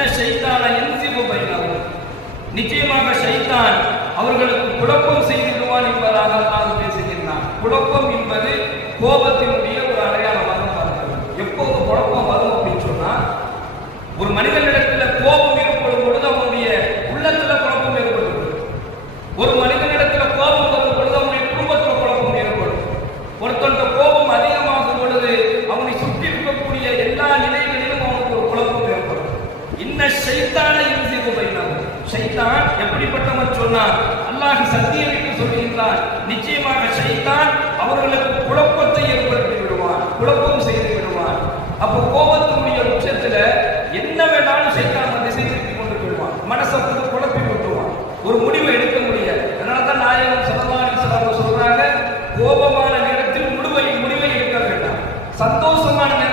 இன்ன சைத்தான என்சிபு பைனாகும் நிச்சயமாக சைத்தான் அவர்களுக்கு குழப்பம் செய்திருவான் என்பதாக அல்லாஹ் பேசுகின்றான். குழப்பம் என்பது கோபத்தினுடைய ஒரு அடையாளமாக பார்க்கிறோம் எப்போது குழப்பம் வரும் அப்படின்னு சொன்னா ஒரு மனிதனிடம் அப்படிப்பட்டவன் சொன்னான் அல்லாஹ் சத்தியம் என்று சொல்லுகின்றான் நிச்சயமாக செய்தான் அவர்களுக்கு குழப்பத்தை ஏற்படுத்தி விடுவான் குழப்பம் செய்து விடுவான். அப்போ கோபத்தினுடைய உச்சத்துல என்ன வேணாலும் செய்தான் திசை திருப்பி கொண்டு போயிடுவான். மனசை வந்து குழப்பி விட்டுருவான். ஒரு முடிவு எடுக்க முடியாது. அதனாலதான் நாயகம் சதமான சொல்றாங்க கோபமான நேரத்தில் முடிவை முடிவை எடுக்க வேண்டாம். சந்தோஷமான நேரம்